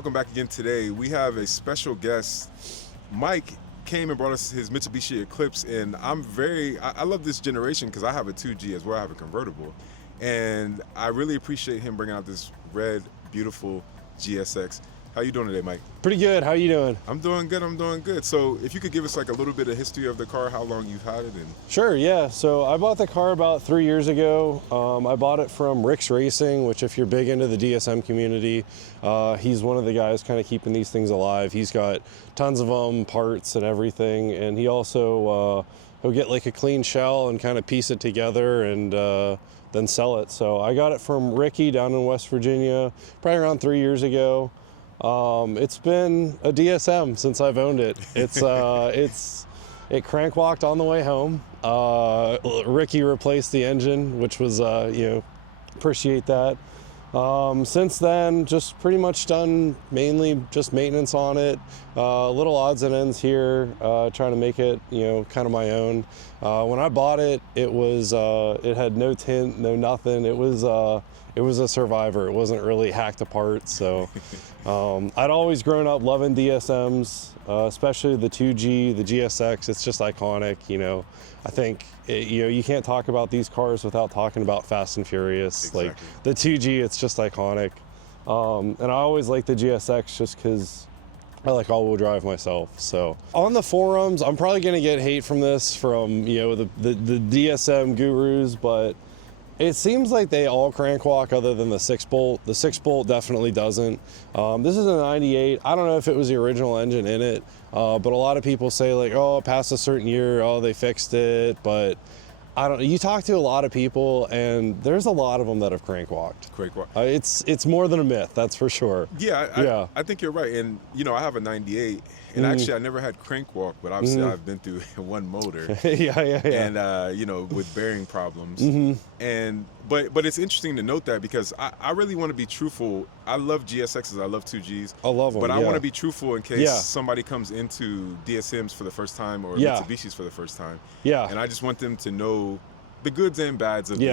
welcome back again today. We have a special guest. Mike came and brought us his Mitsubishi Eclipse, and I love this generation because I have a 2G as well. I have a convertible, and I really appreciate him bringing out this red, beautiful GSX. How you doing today, Mike? Pretty good. How you doing? I'm doing good. So if you could give us like a little bit of history of the car, how long you've had it, and Sure, yeah. So I bought the car about 3 years ago. I bought it from Rick's Racing, which if you're big into the DSM community, he's one of the guys kind of keeping these things alive. He's got tons of them, parts and everything, and he also he'll get like a clean shell and kind of piece it together and then sell it. So I got it from Ricky down in West Virginia, probably around 3 years ago. It's been a DSM since I've owned it. It crank walked on the way home. Ricky replaced the engine, which was, appreciate that. Since then, just pretty much done mainly just maintenance on it. Little odds and ends here, trying to make it, kind of my own. When I bought it, it had no tint, no nothing. It was a survivor. It wasn't really hacked apart. So I'd always grown up loving DSMs, especially the 2G, the GSX. It's just iconic. I think you can't talk about these cars without talking about Fast and Furious. Exactly. Like the 2G, it's just iconic. And I always like the GSX just because I like all-wheel drive myself. So on the forums, I'm probably gonna get hate from this from the DSM gurus, but it seems like they all crank walk other than the 6-bolt. The 6-bolt definitely doesn't. This is a 98. I don't know if it was the original engine in it, but a lot of people say like, oh, past a certain year, oh, they fixed it. But I don't know. You talk to a lot of people, and there's a lot of them that have crank walked. It's more than a myth, that's for sure. Yeah, I think you're right. And I have a 98, and actually I never had crank walk, but obviously I've been through one motor. Yeah. And with bearing problems. And but it's interesting to note that because I really want to be truthful. I love GSXs, I love 2Gs. I love them. But I want to be truthful in case somebody comes into DSMs for the first time or Mitsubishis for the first time. Yeah. And I just want them to know the goods and bads of the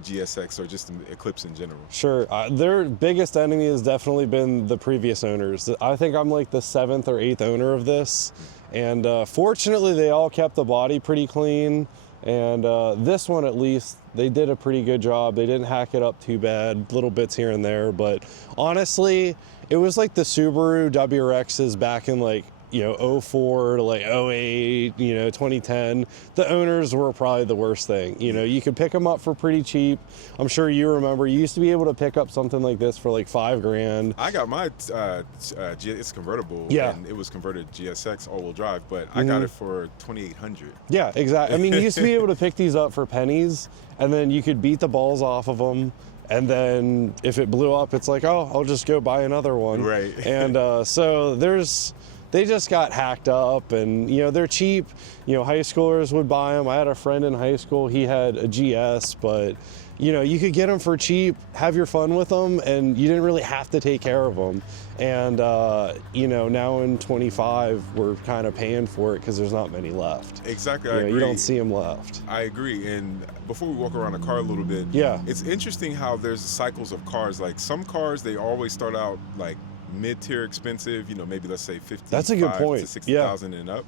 GSX or just the Eclipse in general. Sure. Their biggest enemy has definitely been the previous owners. I think I'm like the 7th or 8th owner of this. And fortunately, they all kept the body pretty clean. And this one, at least, they did a pretty good job. They didn't hack it up too bad, little bits here and there. But honestly, it was like the Subaru WRXs back in like, 04 to like 08, 2010. The owners were probably the worst thing. You could pick them up for pretty cheap. I'm sure you remember, you used to be able to pick up something like this for like $5,000. I got my, it's convertible. Yeah. And it was converted GSX all-wheel drive, but I got it for $2,800. Yeah, exactly. I mean, you used to be able to pick these up for pennies, and then you could beat the balls off of them. And then if it blew up, it's like, oh, I'll just go buy another one. Right. And so they just got hacked up, and they're cheap. High schoolers would buy them. I had a friend in high school, he had a GS, but you could get them for cheap, have your fun with them, and you didn't really have to take care of them. And now in 25, we're kind of paying for it because there's not many left. Exactly, I agree. You don't see them left. I agree. And before we walk around the car a little bit, it's interesting how there's cycles of cars. Like some cars, they always start out like mid-tier expensive, maybe let's say 50. That's a good point. To 60,000 and up,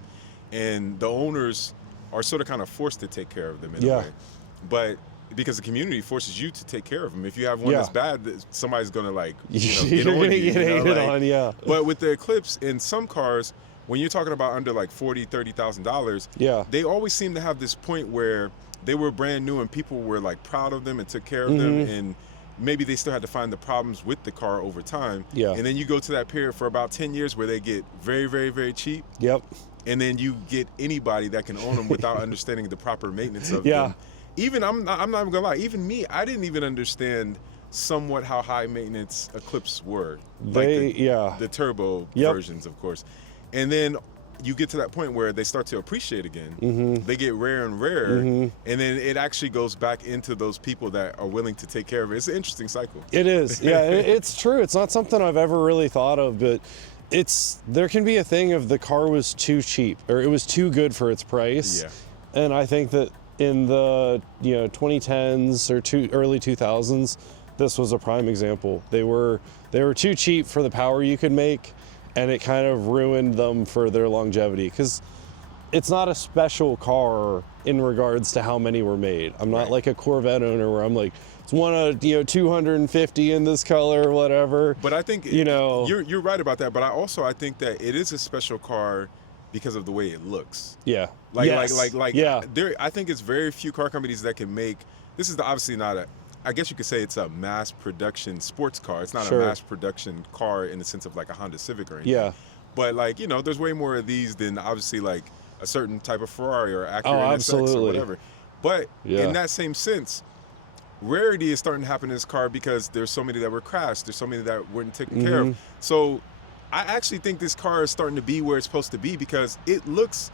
and the owners are sort of kind of forced to take care of them in a way. But because the community forces you to take care of them, if you have one that's bad, somebody's gonna like get on you. Get on. But with the Eclipse, in some cars, when you're talking about under like $40,000-$30,000, they always seem to have this point where they were brand new and people were like proud of them and took care of them, and maybe they still had to find the problems with the car over time. And then you go to that period for about 10 years where they get very, very, very cheap. And then you get anybody that can own them without understanding the proper maintenance of them. Even, I'm not even gonna lie, even me, I didn't even understand somewhat how high maintenance Eclipse were. The turbo versions, of course. And then you get to that point where they start to appreciate again. They get rare and rarer, and then it actually goes back into those people that are willing to take care of it. It's an interesting cycle. It is, it's true. It's not something I've ever really thought of, but there can be a thing of the car was too cheap or it was too good for its price. And I think that in the 2010s or early 2000s, this was a prime example. They were too cheap for the power you could make, and it kind of ruined them for their longevity, because it's not a special car in regards to how many were made. I'm not like a Corvette owner where I'm like, it's one of 250 in this color, whatever. But I think you're right about that. But I think that it is a special car because of the way it looks. Yeah. I think it's very few car companies that can make. This is obviously not a. I guess you could say it's a mass production sports car. It's not a mass production car in the sense of like a Honda Civic or anything. Yeah. But like, there's way more of these than obviously like a certain type of Ferrari or Acura NSX or whatever. But in that same sense, rarity is starting to happen in this car because there's so many that were crashed. There's so many that weren't taken care of. So I actually think this car is starting to be where it's supposed to be because it looks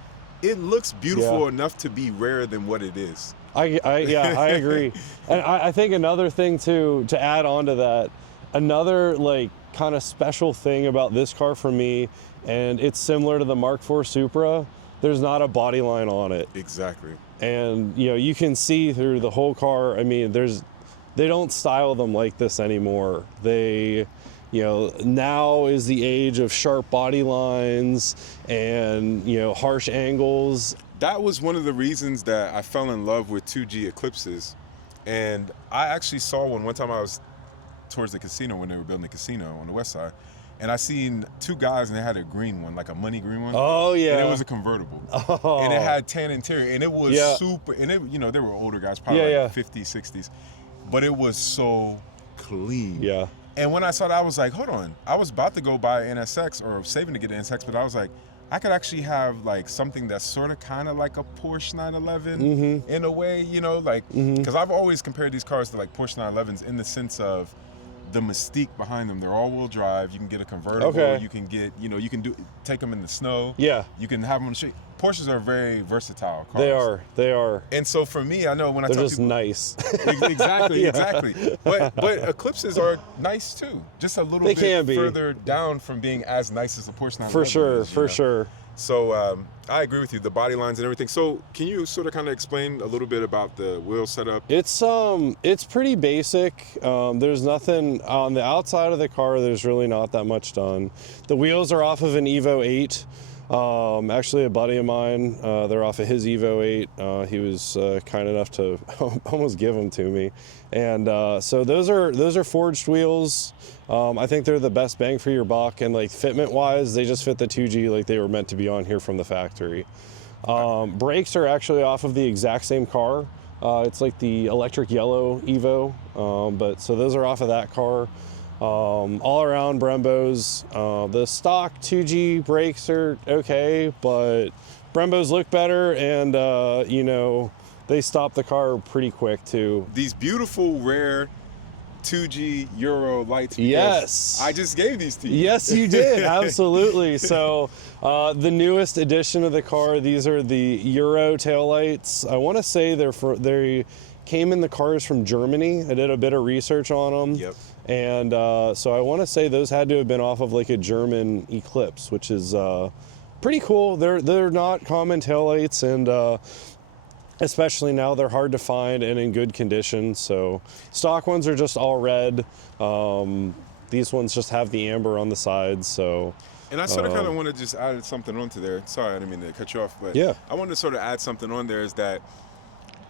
beautiful enough to be rarer than what it is. I agree. And I think another thing to add on to that, another like kind of special thing about this car for me, and it's similar to the Mark IV Supra, there's not a body line on it. Exactly. And you can see through the whole car. I mean, they don't style them like this anymore. They, now is the age of sharp body lines and harsh angles. That was one of the reasons that I fell in love with 2G Eclipses. And I actually saw one time I was towards the casino when they were building the casino on the west side. And I seen two guys and they had a green one, like a money green one. Oh, yeah. And it was a convertible. Oh. And it had tan interior. And it was super, and they were older guys, probably 50s, 60s. But it was so clean. Yeah. And when I saw that, I was like, hold on. I was about to go buy an NSX or saving to get an NSX, but I was like, I could actually have like something that's sort of kind of like a Porsche 911 in a way, because I've always compared these cars to like Porsche 911s in the sense of the mystique behind them. They're all-wheel drive. You can get a convertible. Okay. You can get, you can take them in the snow. Yeah. You can have them in the street. Porsches are very versatile cars. They are. And so for me, I know when they're tell just people, nice. Exactly. But Eclipses are nice too. Just a little bit further down from being as nice as a Porsche 911. For sure. So I agree with you, the body lines and everything. So can you sort of kind of explain a little bit about the wheel setup? It's pretty basic. There's nothing on the outside of the car. There's really not that much done. The wheels are off of an Evo 8. Actually, a buddy of mine, they're off of his Evo 8. He was kind enough to almost give them to me. And so those are forged wheels. I think they're the best bang for your buck, and like fitment wise, they just fit the 2G like they were meant to be on here from the factory. Brakes are actually off of the exact same car. It's like the electric yellow Evo, but so those are off of that car. All around Brembos. The stock 2G brakes are okay, but Brembos look better, and they stop the car pretty quick too. These beautiful, rare 2G Euro lights. Yes. I just gave these to you. Yes, you did. Absolutely. So the newest edition of the car, these are the Euro taillights. I want to say they came in the cars from Germany. I did a bit of research on them. Yep. And so I want to say those had to have been off of like a German Eclipse, which is pretty cool. They're not common taillights, and especially now they're hard to find and in good condition. So stock ones are just all red. These ones just have the amber on the sides. So. And I sort of kind of want to just add something onto there. Sorry, I didn't mean to cut you off, but I wanted to sort of add something on there is that.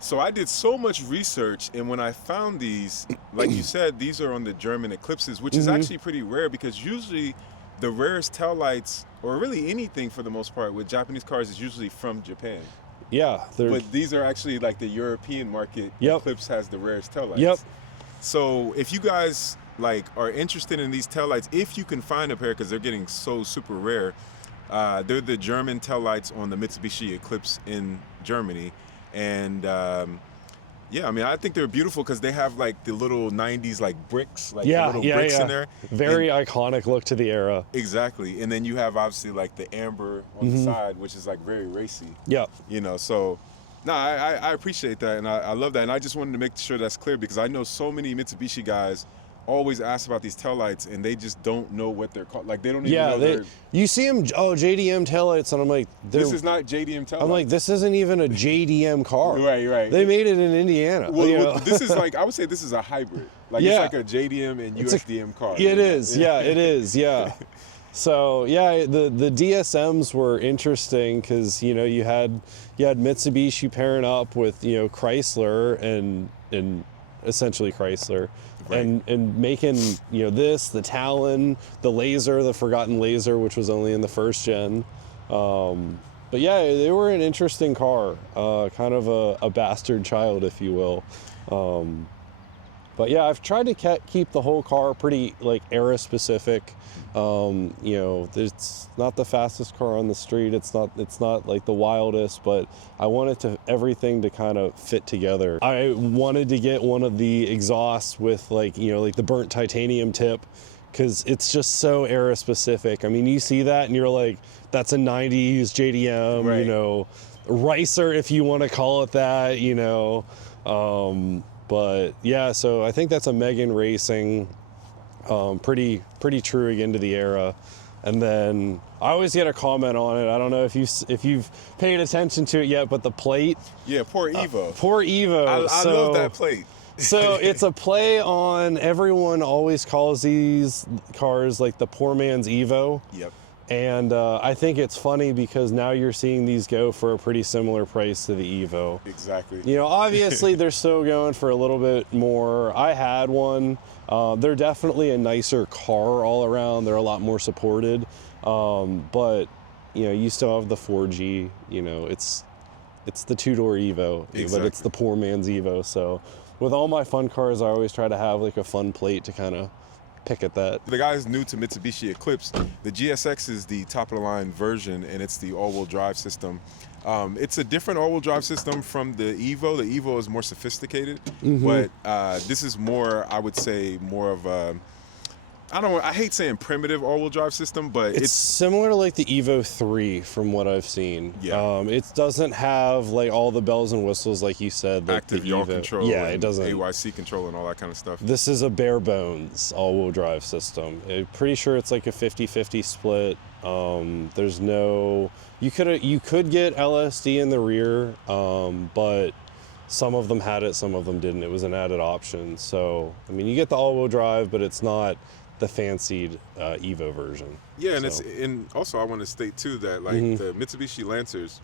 So I did so much research, and when I found these, like you said, these are on the German Eclipses, which is actually pretty rare because usually the rarest taillights, or really anything for the most part with Japanese cars, is usually from Japan. Yeah. But these are actually like the European market. Eclipse has the rarest taillights. Yep. So if you guys like are interested in these taillights, if you can find a pair, because they're getting so super rare, they're the German taillights on the Mitsubishi Eclipse in Germany. And I mean, I think they're beautiful because they have like the little 90s like bricks, like little bricks in there. Very iconic look to the era. Exactly. And then you have obviously like the amber on the side, which is like very racy. Yeah. So no, I appreciate that, and I love that. And I just wanted to make sure that's clear because I know so many Mitsubishi guys always ask about these taillights, and they just don't know what they're called. Like, they don't even know. You see them, JDM taillights, and I'm like, this is not JDM taillights. I'm like, this isn't even a JDM car. Right. They made it in Indiana. Well, this is like, I would say this is a hybrid. Like, it's like a JDM and USDM car. It is. Yeah, it is. Yeah. So yeah, the DSMs were interesting because you had Mitsubishi pairing up with Chrysler and essentially Chrysler, right. and making the Talon, the Laser, the Forgotten Laser, which was only in the first gen. But yeah, they were an interesting car, kind of a bastard child, if you will. But yeah, I've tried to keep the whole car pretty like era specific. It's not the fastest car on the street. It's not like the wildest, but I wanted everything to kind of fit together. I wanted to get one of the exhausts with like the burnt titanium tip, because it's just so era specific. I mean, you see that and you're like, that's a 90s JDM, right. Ricer, if you want to call it that, but yeah, so I think that's a Megan Racing, pretty true again to the era. And then I always get a comment on it. I don't know if you've paid attention to it yet, but the plate. Yeah, poor Evo. Poor Evo. I love that plate. So it's a play on, everyone always calls these cars like the poor man's Evo. Yep. And I think it's funny because now you're seeing these go for a pretty similar price to the Evo. Exactly. Obviously they're still going for a little bit more. I had one. They're definitely a nicer car all around. They're a lot more supported. But you still have the 4G. It's the two-door Evo, exactly. But it's the poor man's Evo. So with all my fun cars, I always try to have like a fun plate to kind of pick at that. The guys new to Mitsubishi Eclipse, the GSX is the top of the line version, and it's the all-wheel drive system. It's a different all-wheel drive system from the Evo. The Evo is more sophisticated, but this is more, I would say, more of a, I hate saying primitive all-wheel drive system, but it's similar to like the Evo 3 from what I've seen. Yeah. It doesn't have like all the bells and whistles like you said. Like active yaw control. Yeah, it doesn't. AYC control and all that kind of stuff. This is a bare bones all-wheel drive system. I'm pretty sure it's like a 50-50 split. There's no, you could get LSD in the rear, but some of them had it, some of them didn't. It was an added option. So, I mean, you get the all-wheel drive, but it's not the fancied Evo version. Yeah, and and also I want to state too that like the Mitsubishi Lancers,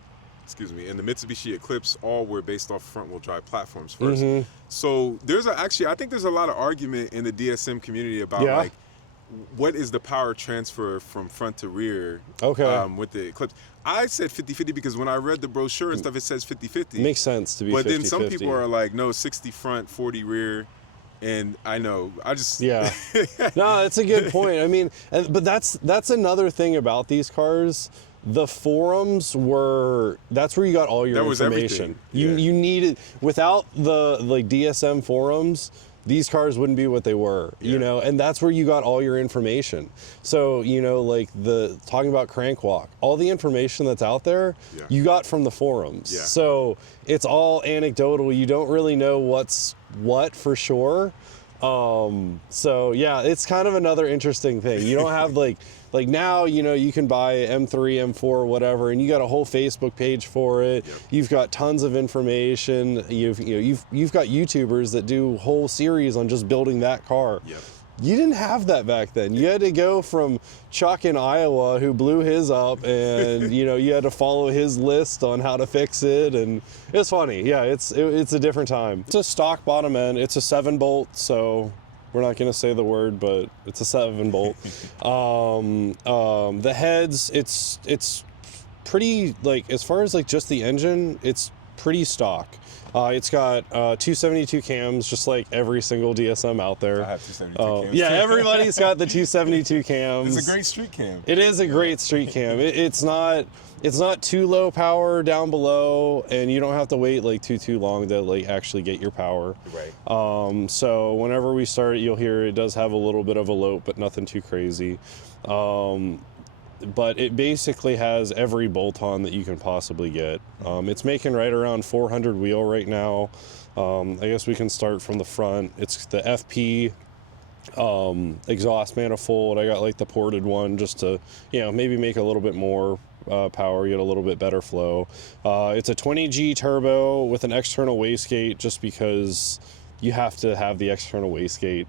and the Mitsubishi Eclipse all were based off front-wheel drive platforms first. So I think there's a lot of argument in the DSM community about like what is the power transfer from front to rear with the Eclipse. I said 50-50 because when I read the brochure and stuff, it says 50-50. Makes sense to be 50-50. But then some people are like, no, 60 front, 40 rear. And I know, yeah. No, it's a good point. I mean, but that's another thing about these cars. The forums that's where you got all your information. You needed, without the like DSM forums, these cars wouldn't be what they were, and that's where you got all your information. So, like talking about crank walk, all the information that's out there, you got from the forums. Yeah. So it's all anecdotal. You don't really know what's what for sure. So yeah, it's kind of another interesting thing. You don't have like now, you can buy M3, M4, whatever, and you got a whole Facebook page for it. Yep. You've got tons of information. You've got YouTubers that do whole series on just building that car. Yep. You didn't have that back then. You had to go from Chuck in Iowa who blew his up, and you had to follow his list on how to fix it, and it's funny. Yeah, it's a different time. It's a stock bottom end. It's a 7-bolt, so we're not going to say the word, but it's a 7-bolt. The heads, it's pretty, like, as far as like just the engine, it's pretty stock. It's got 272 cams, just like every single DSM out there. I have 272 cams. Yeah, everybody's got the 272 cams. It's a great street cam. It is a great street cam. It's not too low power down below, and you don't have to wait like too long to like actually get your power. Right. So whenever we start it, you'll hear it does have a little bit of a lope, but nothing too crazy. But it basically has every bolt-on that you can possibly get. It's making right around 400 wheel right now. I guess we can start from the front. It's the FP exhaust manifold. I got like the ported one just to, maybe make a little bit more power, get a little bit better flow. It's a 20G turbo with an external wastegate, just because you have to have the external wastegate.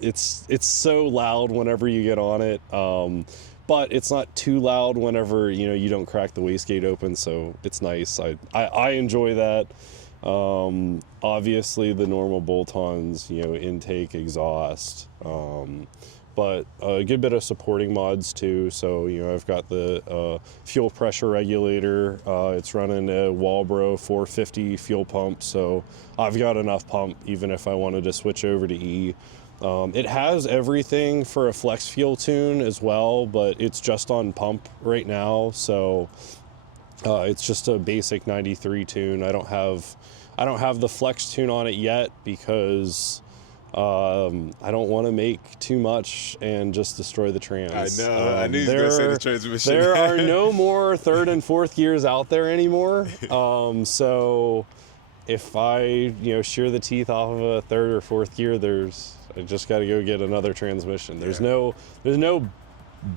It's so loud whenever you get on it, but it's not too loud whenever you don't crack the wastegate open, so it's nice. I enjoy that. Obviously the normal bolt-ons, intake, exhaust, but a good bit of supporting mods too. So, I've got the fuel pressure regulator. It's running a Walbro 450 fuel pump, so I've got enough pump even if I wanted to switch over to E. It has everything for a flex fuel tune as well, but it's just on pump right now, so it's just a basic 93 tune. I don't have the flex tune on it yet because I don't want to make too much and just destroy the trans. I know. I knew you were going to say the transmission. There are no more third and fourth gears out there anymore. So if I, shear the teeth off of a third or fourth gear, I just got to go get another transmission. There's no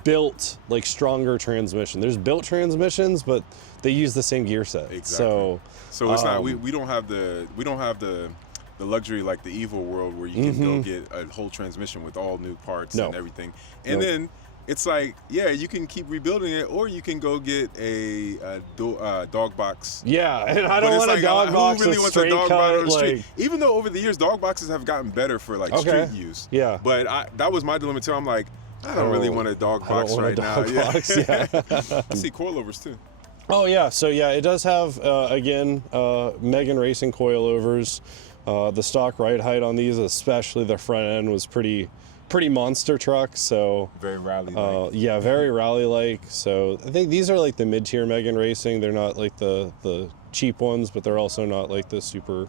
built like stronger transmission. There's built transmissions, but they use the same gear set. Exactly. So it's not we don't have the luxury like the Evo world where you can go get a whole transmission with all new parts and everything. And then it's like, you can keep rebuilding it, or you can go get a dog box. Yeah, and I don't want a dog box. Who really wants a dog box on the street? Even though over the years dog boxes have gotten better for like street use. Yeah. But that was my dilemma too. I'm like, I don't really want a dog box right now. Box, yeah. I see coilovers too. Oh yeah, so it does have again Megan Racing coilovers. The stock ride height on these, especially the front end, was pretty monster truck. So very rally-like. Very rally-like. So I think these are like the mid-tier Megan Racing. They're not like the cheap ones, but they're also not like the super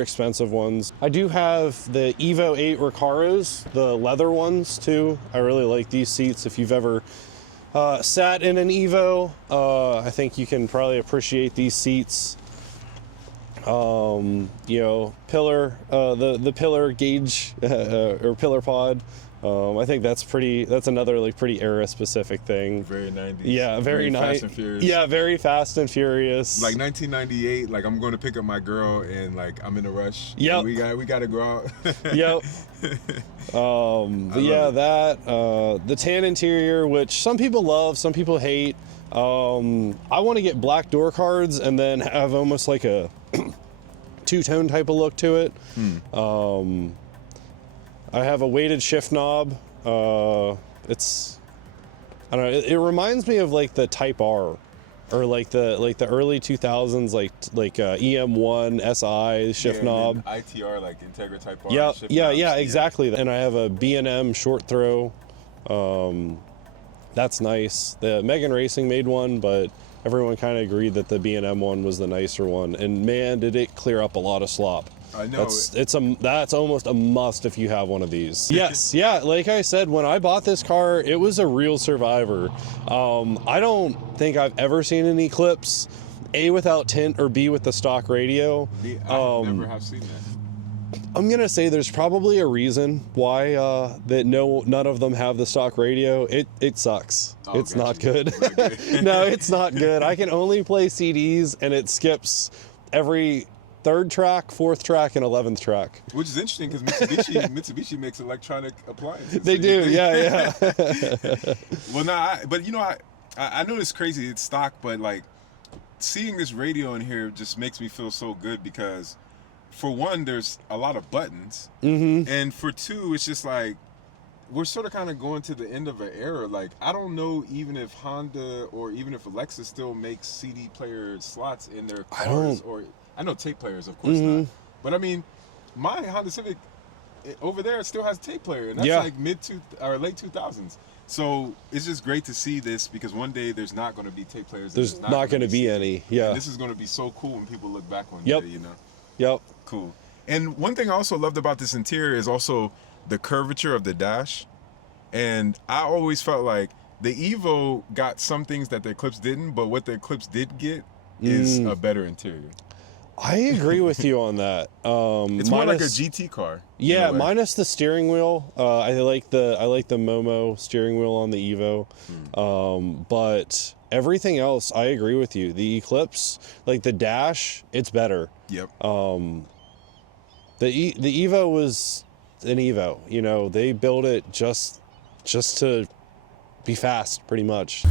expensive ones. I do have the Evo 8 Recaros, the leather ones too. I really like these seats. If you've ever sat in an Evo, I think you can probably appreciate these seats. Pillar, the pillar gauge or pillar pod. I think that's another like pretty era specific thing. Very 90s. Yeah, very Fast and Furious. Yeah, very Fast and Furious. Like 1998, like I'm going to pick up my girl and like I'm in a rush. Yep. We got to go out. Yep. The tan interior, which some people love, some people hate. I want to get black door cards and then have almost like a two-tone type of look to it. I have a weighted shift knob. It's, I don't know, it reminds me of like the Type R, or like the early 2000s, like EM1 SI shift knob. ITR, like Integra Type R. Yeah, exactly. And I have a B&M short throw. That's nice. The Megan Racing made one, but everyone kind of agreed that the B&M one was the nicer one. And man, did it clear up a lot of slop. I know. That's almost a must if you have one of these. Yes, yeah. Like I said, when I bought this car, it was a real survivor. I don't think I've ever seen an Eclipse, A, without tint, or B, with the stock radio. I never have seen that. I'm gonna say there's probably a reason why that none of them have the stock radio. It sucks. It's not good. No, it's not good. I can only play CDs, and it skips every third track, fourth track, and 11th track. Which is interesting because Mitsubishi makes electronic appliances. They do, yeah. Well, I know it's crazy. It's stock, but like seeing this radio in here just makes me feel so good because, for one, there's a lot of buttons, and for two, it's just like we're sort of kind of going to the end of an era. Like, I don't know even if Honda or even if Alexa still makes CD player slots in their cars, or I know tape players, of course not. But I mean, my Honda Civic over there still has a tape player, and that's like late 2000s. So it's just great to see this because one day there's not going to be tape players. There's not going to be any. Yeah. And this is going to be so cool when people look back one day, you know. Yep. Cool. And one thing I also loved about this interior is also the curvature of the dash. And I always felt like the Evo got some things that the Eclipse didn't, but what the Eclipse did get is a better interior. I agree with you on that. It's more like a GT car. Yeah, minus the steering wheel. I like the Momo steering wheel on the Evo. But everything else, I agree with you. The Eclipse, like the dash, it's better. Yep. The Evo was an Evo. You know, they built it just to be fast, pretty much.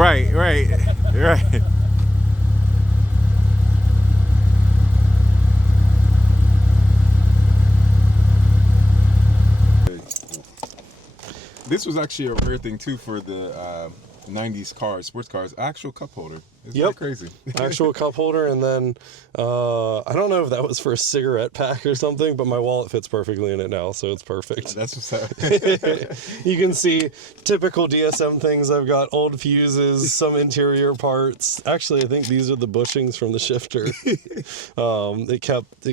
Right. This was actually a rare thing too for the 90s cars, sports cars, actual cup holder. Isn't that crazy? Actual cup holder, and then I don't know if that was for a cigarette pack or something, but my wallet fits perfectly in it now, so it's perfect. That's what's up. You can see typical DSM things. I've got old fuses, some interior parts. Actually, I think these are the bushings from the shifter. They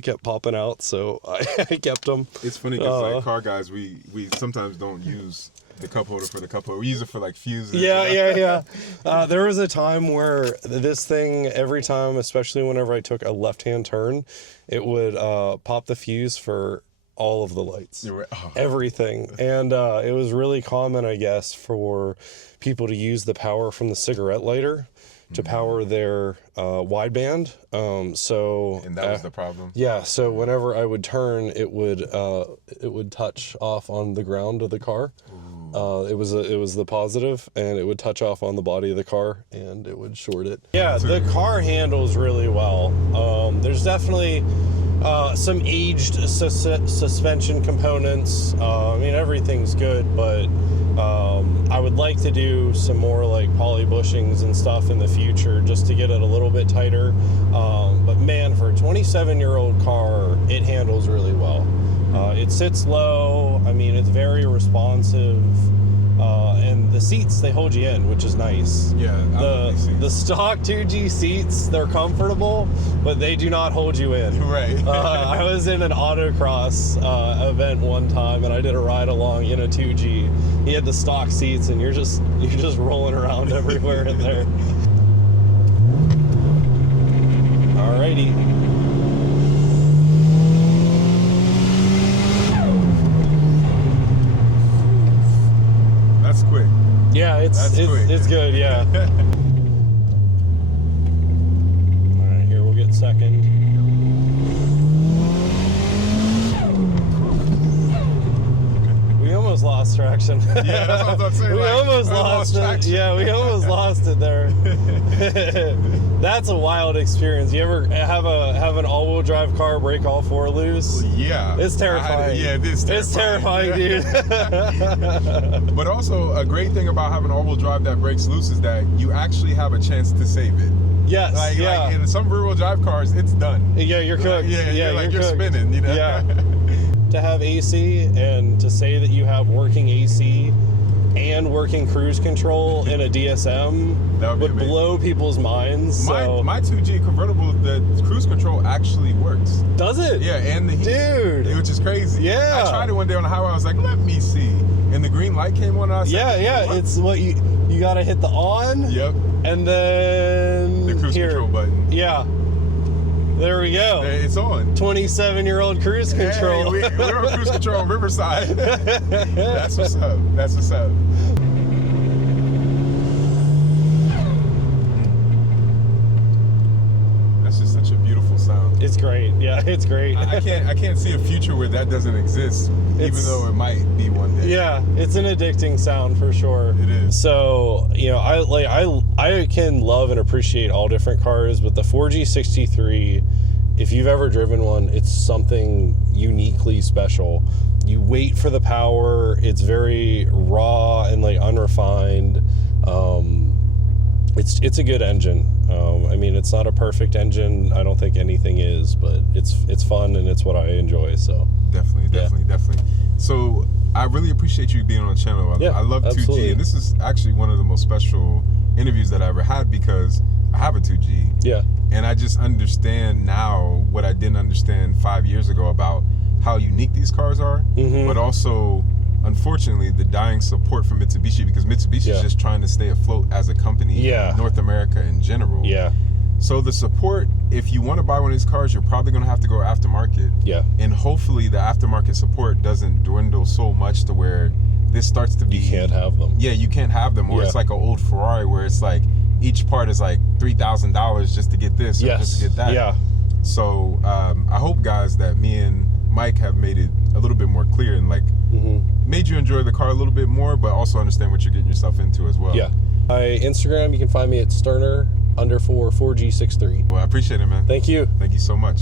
kept popping out, so I kept them. It's funny because like car guys, we sometimes don't use the cup holder for the cup holder. We use it for like fuses. Yeah. There was a time where this thing, every time, especially whenever I took a left-hand turn, it would pop the fuse for all of the lights. Everything. And it was really common, I guess, for people to use the power from the cigarette lighter to power their wideband. And that was the problem? Yeah, so whenever I would turn, it would touch off on the ground of the car. It was the positive, and it would touch off on the body of the car, and it would short it. Yeah, the car handles really well. There's definitely some aged suspension components. I mean, everything's good, but I would like to do some more like poly bushings and stuff in the future just to get it a little bit tighter. But man, for a 27-year-old car, it handles really well. It sits low. I mean, it's very responsive. And the seats, they hold you in, which is nice. Yeah, the stock 2G seats, they're comfortable, but they do not hold you in. Right. I was in an autocross event one time, and I did a ride along in a 2G. He had the stock seats, and you're just rolling around everywhere in there. Alrighty. That's quick. Yeah, it's good, yeah. Alright, here we'll get second. We almost lost traction. Yeah, that's what I was about to say. We almost lost it. Traction. Yeah, we almost lost it there. That's a wild experience. You ever have an all-wheel drive car break all four loose? Yeah. It's terrifying. It is terrifying. It's terrifying, dude. But also, a great thing about having all-wheel drive that breaks loose is that you actually have a chance to save it. Yes, like in some rear-wheel drive cars, it's done. Yeah, you're cooked. You're spinning, you know? Yeah. To have AC and to say that you have working AC and working cruise control in a DSM would blow people's minds. My 2G convertible, the cruise control actually works. Does it? Yeah, and the heat. Dude. Which is crazy. Yeah. I tried it one day on the highway. I was like, let me see. And the green light came on. And I was like, what? It's what you got to hit the on. Yep. And then the cruise control button. Yeah. There we go. It's on. 27-year-old cruise control. Hey, we're on cruise control on Riverside. That's what's up. That's what's up. That's just It's great. Yeah, it's great. I can't see a future where that doesn't exist, even though it might be one day. Yeah, it's an addicting sound for sure. It is. So, you know, I can love and appreciate all different cars, but the 4G63, if you've ever driven one, it's something uniquely special. You wait for the power. It's very raw and like unrefined. It's a good engine. I mean, it's not a perfect engine. I don't think anything is, but it's fun and it's what I enjoy. So definitely. So I really appreciate you being on the channel. I love absolutely. 2G, and this is actually one of the most special interviews that I ever had because I have a 2G. Yeah. And I just understand now what I didn't understand 5 years ago about how unique these cars are, but also, unfortunately, the dying support from Mitsubishi, because Mitsubishi is just trying to stay afloat as a company in North America in general. Yeah. So the support, if you want to buy one of these cars, you're probably going to have to go aftermarket. Yeah. And hopefully the aftermarket support doesn't dwindle so much to where this starts to be... You can't have them. Yeah, you can't have them. Or it's like an old Ferrari where it's like each part is like $3,000 just to get this or just to get that. Yeah. So I hope, guys, that me and Mike have made it a little bit more clear and like made you enjoy the car a little bit more, but also understand what you're getting yourself into as well. Yeah. My Instagram, you can find me at Sterner_4G63. Well, I appreciate it, man. Thank you. Thank you so much.